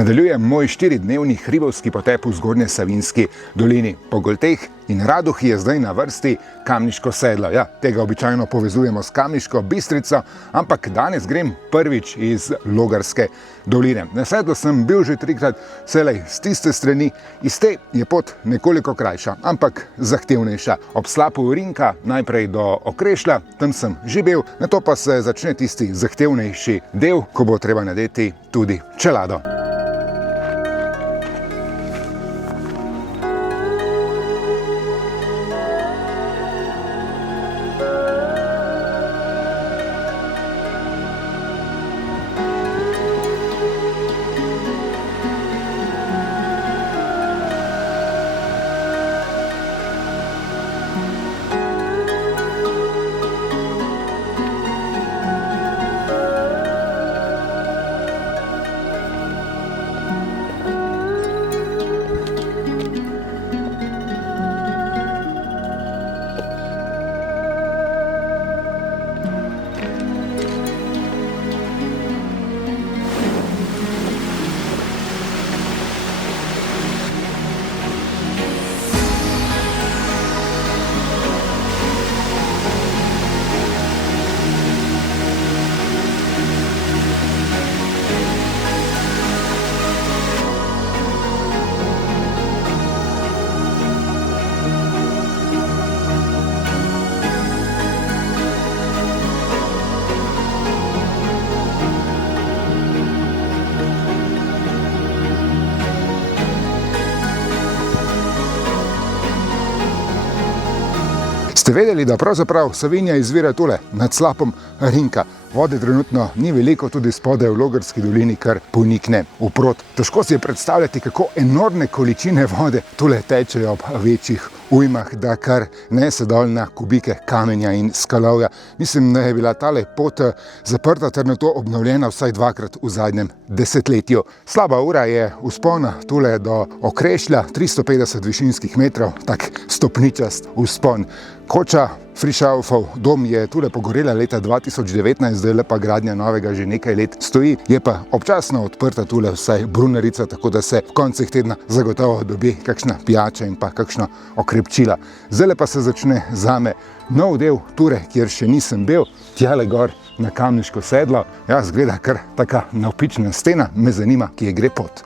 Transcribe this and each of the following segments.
Nadaljujem moj 4-dnevni hribovski potep v Zgornje Savinjski dolini. Po Golteh in Radohi je zdaj na vrsti Kamniško sedlo. Ja, tega običajno povezujemo s Kamniško Bistrico, ampak danes grem prvič iz Logarske doline. Na sedlu sem bil že 3-krat, vselej z tiste strani. Iz te je pot nekoliko krajša, ampak zahtevnejša. Ob slapu Rinka najprej do Okrešlja, tam sem že bil, nato pa se začne tisti zahtevnejši del, ko bo treba nadeti tudi čelado. Ste vedeli, da pravzaprav Savinja izvira tule, nad slapom Rinka? Vode trenutno ni veliko, tudi spodaj v Logarski dolini kar ponikne vprot. Težko si je predstavljati, kako enormne količine vode tule tečejo ob večjih ujmah, da kar nese dol na kubike kamenja in skalovja. Mislim, da je bila tale pot zaprta ter nato obnovljena vsaj 2-krat v zadnjem desetletju. Slaba ura je vzpona tule do Okrešlja, 350 višinskih metrov, tak stopničast vzpon. Koča Frišaufov dom je tule pogorela leta 2019, zdaj pa gradnja novega že nekaj let stoji. Je pa občasno odprta tule vsaj brunarica, tako da se v koncih tedna zagotovo dobi kakšna pijača in pa kakšno okrepčila. Zdaj pa se začne zame nov del ture, kjer še nisem bil, tjale gor na Kamniško sedlo. Ja, zgleda kar taka navpična stena, me zanima, kje gre pot.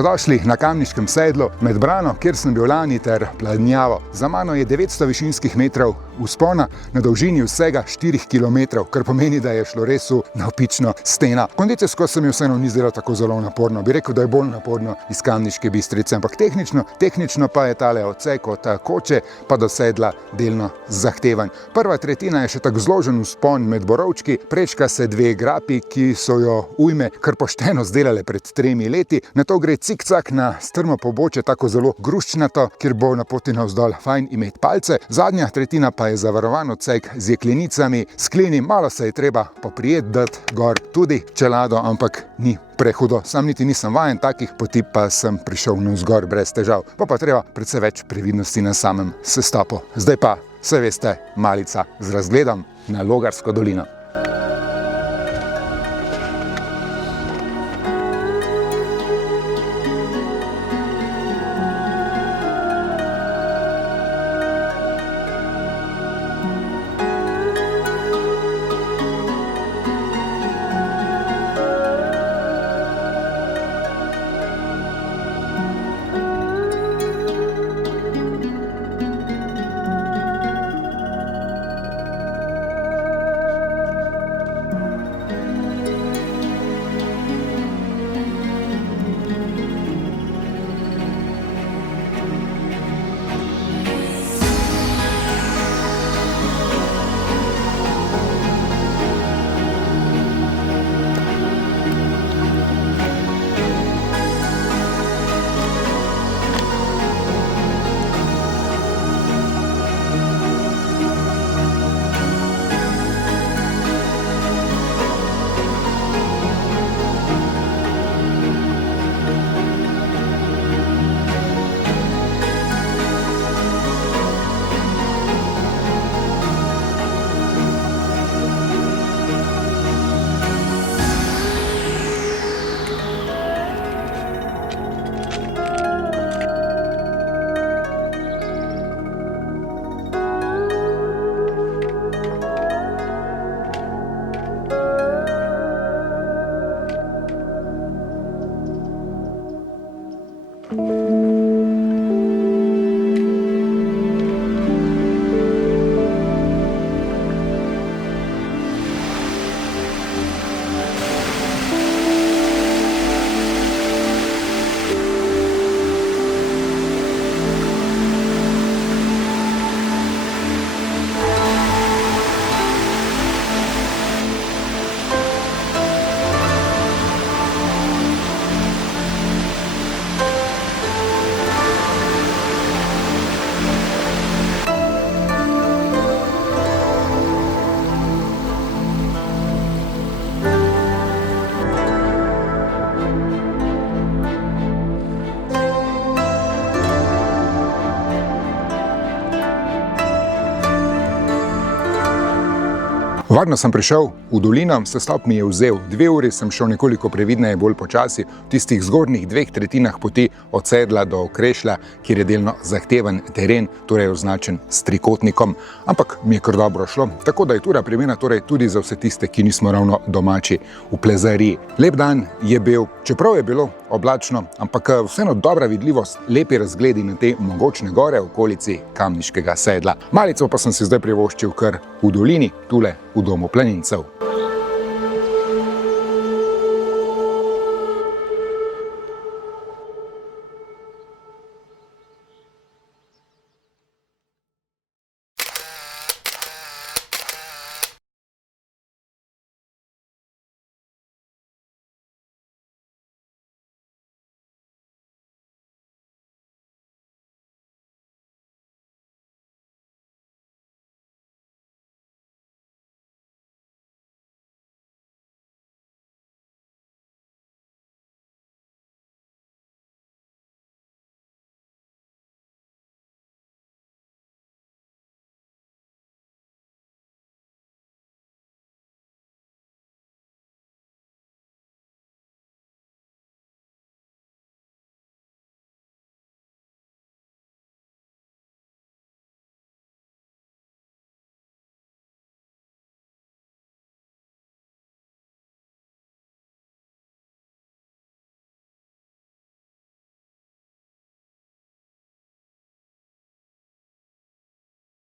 Dobrodošli na Kamniškem sedlu med Brano, kjer sem bil lani, ter Planjavo. Za mano je 900 višinskih metrov vzpona na dolžini vsega 4 km, kar pomeni, da je šlo res v navpično steno. Kondicijsko se mi vseeno ni zdelo tako zelo naporno. Bi rekel, da je bolj naporno iz Kamniške Bistrice, ampak tehnično pa je tale odsek od Koče pa do sedla delno zahteven. Prva tretjina je še tako zložen vzpon med borovčki, prečka se dve grapi, ki so jo ujme kar pošteno zdelale pred 3 leti. Nato gre cikcak na strmo pobočje, tako zelo gruščnato, kjer bo na poti navzdol fajn imeti palce. Zadnja tretjina pa je zavarovan odsek z jeklenicami, sklini, malo se je treba poprijeti, dati gor tudi čelado, ampak ni prehudo. Sam niti nisem vajen takih poti, pa sem prišel navzgor brez težav. Pa treba predvsej več previdnosti na samem sestopu. Zdaj pa, saj veste, malica z razgledom na Logarsko dolino. Varno sem prišel v dolino, sestop mi je vzel 2 uri, sem šel nekoliko previdneje, bolj počasi, v tistih zgornjih 2/3 poti od sedla do Okrešlja, kjer je delno zahteven teren, torej označen s trikotnikom, ampak mi je kar dobro šlo, tako da je tura primerna torej tudi za vse tiste, ki nismo ravno domači v plezariji. Lep dan je bil, čeprav je bilo oblačno, ampak vseeno dobra vidljivost, lepi razgledi na te mogočne gore v okolici Kamniškega sedla. Malico pa sem si zdaj privoščil kar v dolini, tule v Domu planincev.